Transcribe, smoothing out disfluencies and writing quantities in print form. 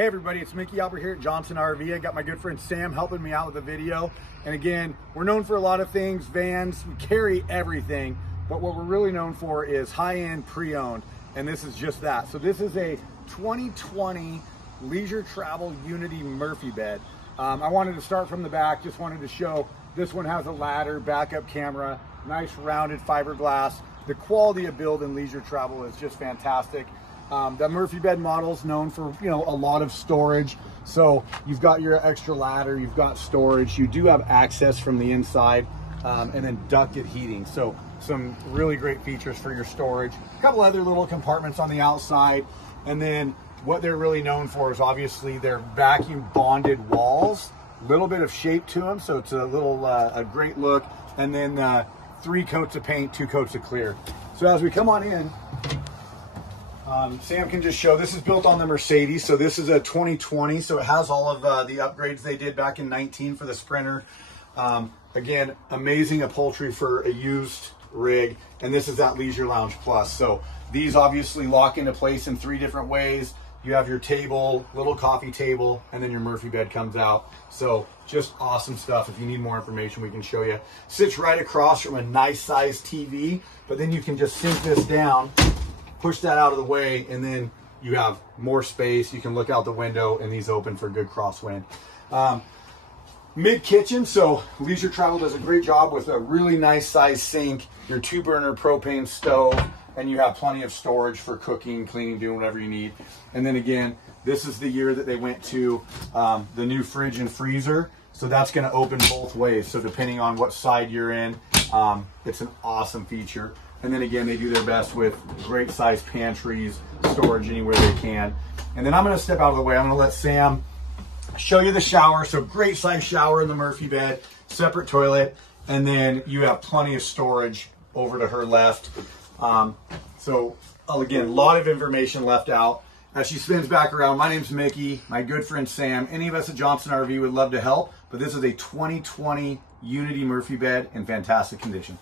Hey everybody, it's Mickey Albert here at Johnson RV. I got my good friend Sam helping me out with the video. And again, we're known for a lot of things, vans, we carry everything, but what we're really known for is high-end pre-owned, and this is just that. So this is a 2020 Leisure Travel Unity Murphy bed. I wanted to start from the back, just wanted to show this one has a ladder, backup camera, nice rounded fiberglass. The quality of build in leisure travel is just fantastic. The Murphy bed model is known for, a lot of storage. So you've got your extra ladder, you've got storage, you do have access from the inside, and then ducted heating. So some really great features for your storage. A couple other little compartments on the outside. And then what they're really known for is obviously their vacuum bonded walls, little bit of shape to them. So it's a little, a great look. And then 3 coats of paint, 2 coats of clear. So as we come on in, Sam can just show, this is built on the Mercedes. So this is a 2020. So it has all of the upgrades they did back in 19 for the Sprinter. Again, amazing upholstery for a used rig. And this is that Leisure Lounge Plus. So these obviously lock into place in 3 different ways. You have your table, little coffee table, and then your Murphy bed comes out. So just awesome stuff. If you need more information, we can show you. Sits right across from a nice sized TV, but then you can just sink this down, push that out of the way, and then you have more space. You can look out the window, and these open for good crosswind. Mid kitchen, so Leisure Travel does a great job with a really nice size sink, your 2-burner propane stove, and you have plenty of storage for cooking, cleaning, doing whatever you need. And then again, this is the year that they went to the new fridge and freezer. So that's gonna open both ways. So depending on what side you're in, it's an awesome feature. And then again, they do their best with great size pantries, storage anywhere they can. And then I'm gonna step out of the way. I'm gonna let Sam show you the shower. So great size shower in the Murphy bed, separate toilet, and then you have plenty of storage over to her left. So again, a lot of information left out. As she spins back around, my name's Mickey, my good friend Sam. Any of us at Johnson RV would love to help, but this is a 2020 Unity Murphy bed in fantastic condition.